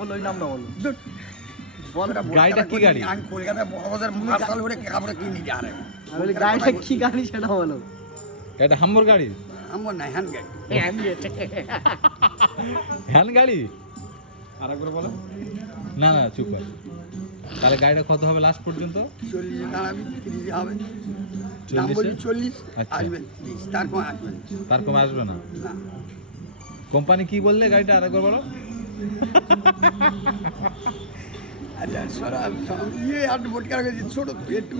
বলো ওই নামটা বলো। গাড়িটা কি গাড়ি? আমি কলকাতা বড়বাজার মার্শাল করে কাপড় কিনে নিয়ে আরে আমি বলি গাড়িটা কি গাড়ি সেটা বলো। এটা হাম্বর গাড়ি, আমার নাই হ্যান্ড গাড়ি। হ্যান গাড়ি। আরেকবার বলো। না না চুপ কর। তাহলে গাড়িটা কত হবে লাস্ট পর্যন্ত? 40 দাঁড়াবি 30 হবে। দাম 40 বলি 40 আচ্ছা। আসবেন 30 তার কম আসবেন তার কমে আসবে না। না। কোম্পানি কি বললে গাড়িটা আরেকবার বলো। আচ্ছা সরা ইয়ে আর ভোটকার কাছে ছোট তো একটু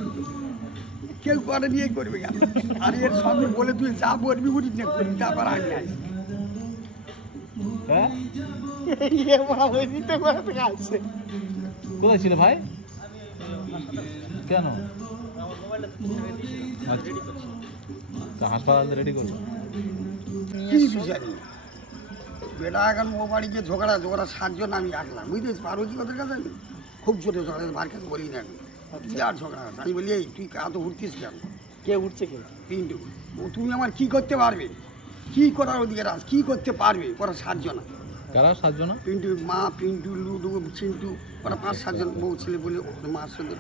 কেউ করে নিয়ে করবে কেন? আর এর সঙ্গে বলে তুই যা বলবি বুঝি না করবি তারপর আগে আসি। হ্যাঁ ইয়ে মা ওই দিতে করে থেকে আসছে। কোথায় ছিল ভাই? কেন? আচ্ছা তো হাসপাতাল রেডি করো। কি বিষয় নিয়ে? বেটা এখন ও বাড়ি গিয়ে ঝগড়া ঝগড়া 7 জন আমি রাখলাম বুঝতেছি পারো কি ওদের কাছে? খুব ছোটো ঝগড়া ভার কাছে বলি না এখন বিরাট ঝগড়া আছে। আমি বলি এই তুই এত উঠতিস কেন? কে উঠছে কে? পিন্টু ও তুমি আমার কি করতে পারবে? কি করার অধিকার আছে? কি করতে পারবে? ওরা 7 জন। কারা 7 জন? পিন্টুর মা, পিন্টু, লুডু, চিন্টু, ওরা 5-7 জন বউ ছেলে বলে মার সঙ্গে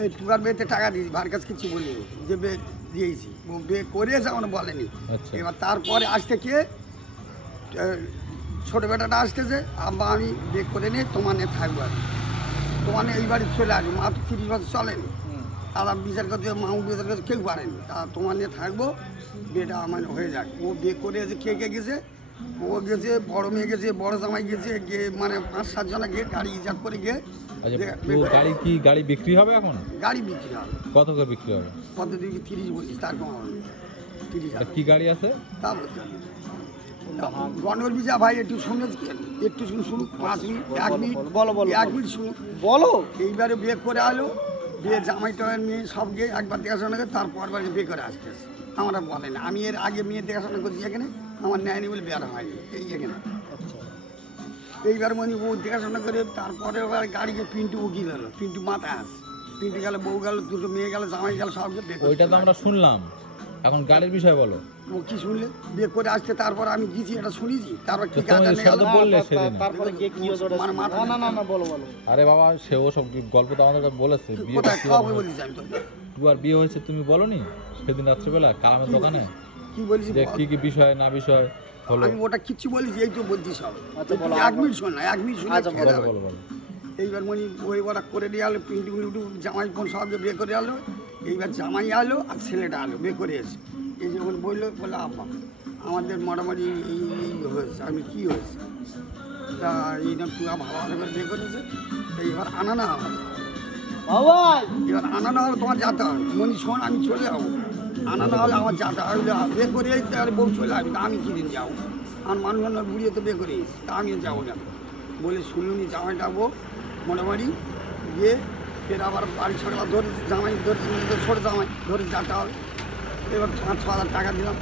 এই টুকার বিয়েতে টাকা দিয়েছি ভার কাছে কিছু বলিনি যে বে দিয়েছি ও বিয়ে করেছে এখনো বলেনি। আচ্ছা। এবার তারপরে আসতে কে ছোটো বেটাটা আসতেছে আব্বা আমি বিয়ে করে নিয়ে তোমার নিয়ে থাকবো আর তোমার নিয়ে এই বাড়ি চলে আসবো মা তো 30 বছর চলেনি তারা বিচার করতে মাও বিচার করতে কেউ পারেনি তা তোমার নিয়ে থাকবো বিয়েটা আমার হয়ে যাক। ও বিয়ে করে এসে কে গেছে? ও গেছে বড় মেয়ে গেছে বড় জামাই গেছে গিয়ে মানে 5-7 জনা গিয়ে গাড়ি রিজার্ভ করে গিয়ে আচ্ছা বিয়ে করে। গাড়ি কি গাড়ি বিক্রি হবে এখন? গাড়ি বিক্রি হবে কত করে বিক্রি হবে? কত দিকে 30 বলিস তার কম হবে 30 এটা হাজার কি গাড়ি আছে? তা বলতে হবে। গন্ডগোল বিচা ভাই একটু শুনে একটু শুনুক 5 মিনিট 1 মিনিট বলো, বলো, 1 মিনিট শুনুক। বলো। এইবারে বিয়ে করে আলো বিয়ে জামাই টামাই নিয়ে সব গিয়ে একবার দেখাশোনা করে তারপর বাড়ি বিয়ে করে আসতেছে আমরা বলেন আমি এর আগে মেয়ে দেখাশোনা করছি এখানে আমার নেয়নি বলে বিয়ে হয়নি এই এখানে এইবার মানে ও দেখাশোনা করে তারপরে এবার গাড়িকে পিন্টু উকিল হলো পিন্টু মাথায় আস পিন্টু গেল বউ গেল দুটো মেয়ে গেল জামাই গেল সবকে বিয়ে করে ওইটা তো আমরা শুনলাম, এখন গাড়ির বিষয় বলো। ও কি শুনলে বিয়ে করে আসতে তারপর আমি গেছি এটা শুনেছি তারপর কি তো তোমার সেটা তো বললে তা- সেদিন। তারপরে গিয়ে কি হলো ওটা? মানে মাথা না না না বলো বলো। আরে বাবা সেও সব গল্প তো আমাদের বলেছে। বিয়ে কোথায় খাওয়াবে বলিস আমি তোকে দুবার বিয়ে হয়েছে তুমি বলনি সেদিন রাত্রেবেলা কালামের দোকানে কি বলিস যে বল। কি কি বিষয় না বিষয় হলো? আমি ওটা কিচ্ছু বলিস এই তো বলছিস সব আচ্ছা, বলো, 1 মিনিট শোন না 1 মিনিট শুনে আচ্ছা, ছেড়ে বলো দাও। বলো বলো। এইবার মনি ওই ওরা করে দিয়ে আলো পিন্টু মিন্টু জামাই বোন সবকে বিয়ে করে আলো এইবার জামাই আলো আর ছেলেটা আলো বিয়ে করে এসে এই যখন বললো বললো আব্বা আমাদের মোটামুটি এই হয়েছে আমি কী হয়েছে তা এইরকম তুই ভালো ভালো করে বিয়ে করেছে তা এবার আনানো হবে বাবাই এবার আনানো হবে তোমার যেতে হবে মনি শোন আমি চলে যাবো আনানো হলে আমার যেতে হবে বিয়ে করে এসে আর বউ চলে আসবে তা আমি কী দিন যাবো আমার মানুষ বুড়িয়ে তো বিয়ে করে এসেছি তা আমিও যাবো না বলে শুনুনি জামাই ডাকবো মোটামুটি গিয়ে ফের আবার বাড়ি সকাল ধরে জামাই ধরে ছোটো জামাই ধরে যেতে হবে এবার 5-6 হাজার টাকা দিলাম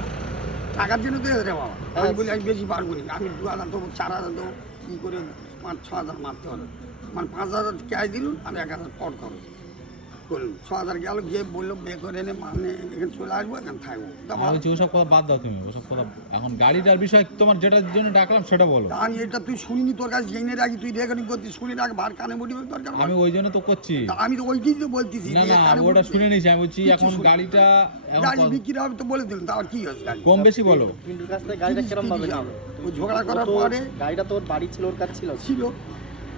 টাকার জন্য দিয়ে রে বাবা আমি বলি আমি বেশি পারবো না আমি 2,000 দেবো 4,000 দেবো কী করে 5-6 হাজার মারতে হবে মানে 5,000 ক্যাশ দিলুন আর 1,000 পট খরচ করুন 6,000 গেল গিয়ে বললো বিয়ে করে এনে মানে এখানে চলে আসবো এখানে থাকবো তা আমি বলছি ওসব কথা বাদ দাও তুমি, ওসব কথা এখন গাড়িটার বিষয় তোমার যেটার জন্য ডাকলাম সেটা বলো। আমি এটা তুই শুনিনি তোর কাছে জেনে রাখি তুই রেকর্ডিং করছিস শুনে রাখ ভার কানে বলি দরকার আমি ওই জন্য তো করছি। তা আমি তো ওইটাই তো বলতেছি না যে না কানে আমি ওটা বলছি। শুনে নিয়েছি, আমি বলছি কিচ্ছু এখন শুনিনি। গাড়িটা এখন গাড়ি বিক্রি হবে তো বলে দিলাম তার কি হচ্ছে গাড়ি কম বেশি বলো। পিন্টুর কাছ থেকে গাড়িটা কিরম ভাবে 30 নিল? হবে। ও ঝগড়া করার তো পরে গাড়িটা তোর বাড়ি ছিল ওর কাছে ছিল। ছিল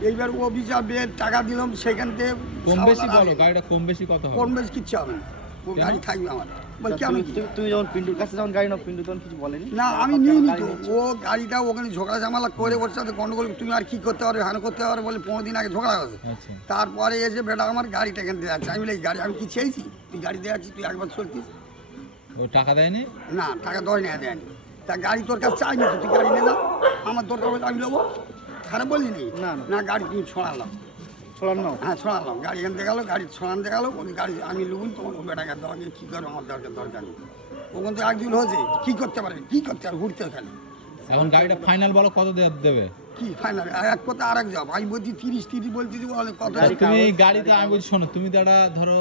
এইবার ও বিচার বিয়ের টাকা দিলাম সেখান থেকে কম বেশি সাওয়াল বলো, আসে। গাড়িটা কম বেশি কত কম হবে? বেশি কিচ্ছু হবে না ও কেন? গাড়ি থাকবে আমার বল তা কি আমি তুমি যখন পিন্টুর কাছে যখন গাড়ি নাও পিন্টু তখন কিছু বলেনি? না আমি কেন নিয়ে নি গাড়ি তো নিচ্ছ? ও গাড়িটা ওখানে ঝগড়া ঝামেলা করে ওর সাথে গন্ডগোল তুমি আর কি করতে পারবে হ্যান করতে পারবে বলে 15 দিন আগে ঝগড়া হয়েছে আচ্ছা তারপরে এসে বেটা আমার গাড়িটা এখানে দেওয়া যাচ্ছে আমি বলি এই গাড়ি আমি কি চেয়েছি তুই গাড়ি দেওয়া যাচ্ছিস তুই একবার চলতিস ও টাকা দেয়নি? না টাকা 10 টাকা দেয়নি তা গাড়ি তোর কাছে চাইনি তো তুই গাড়ি নে না আমার দরকার হলে আমি নেবো খারাপ বলিনি না, না। না গাড়ি তুমি ছড়ালাম ছোড়ান নাও। হ্যাঁ ছড়ালাম গাড়ি এখান গেলো গাড়ি ছড়ানতে গেলো ওই গাড়ি আমি লুবুন তোমার ও বেটাকে দরকার কী করবো আমার দরকার নেই ওখান থেকে একদিন হয়েছে কী করতে পারবে কী করতে পারবে ঘুরতে খালি এখন গাড়িটা ফাইনাল বলো কত দেবে? কি ফাইনাল এক কথা আর এক যাব আমি বলছি 30 বলছি বলে কত গাড়ি তুমি গাড়িতে আমি বলছি শোনো, তুমি তো একটা ধরো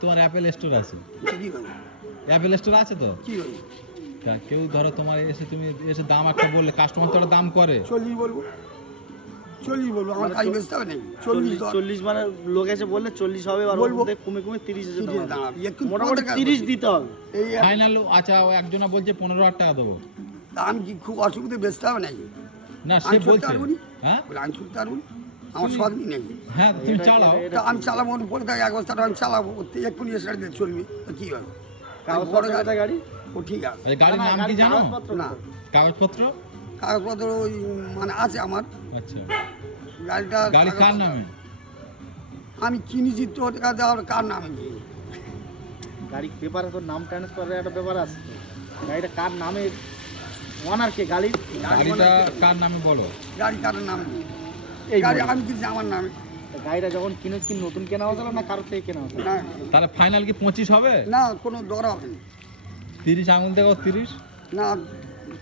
তোমার অ্যাপেল স্টোর আছে, কি হলো অ্যাপেল স্টোর আছে তো, কি হলো তা কেউ ধরো তোমার এসে তুমি এসে দাম একটা বললে কাস্টমার তো একটা দাম করে, 40 বলবো 40 বলবো, আমার গাড়ি বেচতে হবে নাকি? 40 দর। 40 মানে লোক এসে বললে 40 হবে আর বলবো। ওর মধ্যে কমে কমে 30 এসে 30 দাঁড়াবে। একটু মোটামুটি পরে 30 দিতে হবে। এই এক- ফাইনাল আচ্ছা ও একজনা বলছে 15,000 টাকা দেবো। তা আমি কি খুব অসুবিধে বেচতে হবে নাকি? না সে আমি ছুটতে বলছে পারবো নি? হ্যাঁ বলে আমি ছুটতে পারবো না? আমার শখ নেই নাকি? হ্যাঁ তুমি চালাও। তা আমি চালাবো না, পরে থাকে 1 বস্তা আমি চালাবো, ওতে এক্ষুনি এসে গাড়ি দিয়ে চলবি, তো কি হবে? কাগজ বড় পত্র গাড়ি ও ঠিক আছে। আচ্ছা গাড়ির না, নাম কি গাড়ির জানো? কাগজপত্র না। কোথায়? কাগজপত্র? কাগজপত্র ওই মানে আছে আমার আচ্ছা গাড়িটা। গাড়ি কার কাগজপত্র- নামে? আমি কিনেছি তোর কাছে, আর কার নামে কি? গাড়ি পেপারে তোর নাম ট্রান্সফারের একটা ব্যাপার আছে তো। গাড়িটা কার নামে, ওনার কে গাড়ির? গাড়িটা কার নামে বলো? গাড়ি কার নামে কি? এই গাড়ি model। আমি কিনেছি আমার নামে। গাড়িটা যখন কিনে কি নতুন কেনা হয়েছিল না কারোর থেকে কেনা হয়েছিল? না তাহলে ফাইনাল কি 25 হবে? না, কোনো দর হবে না। 30 আঙুল দেখো 30। না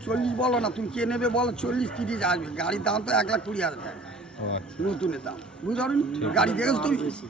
40 বলো না, তুমি কে নেবে বলো, 40-30 আসবে। গাড়ির দাম তো 1,20,000 টাকা ও আচ্ছা নতুনের দাম, বুঝতে পারো? গাড়ি দেখেছো তুমি? বেশি।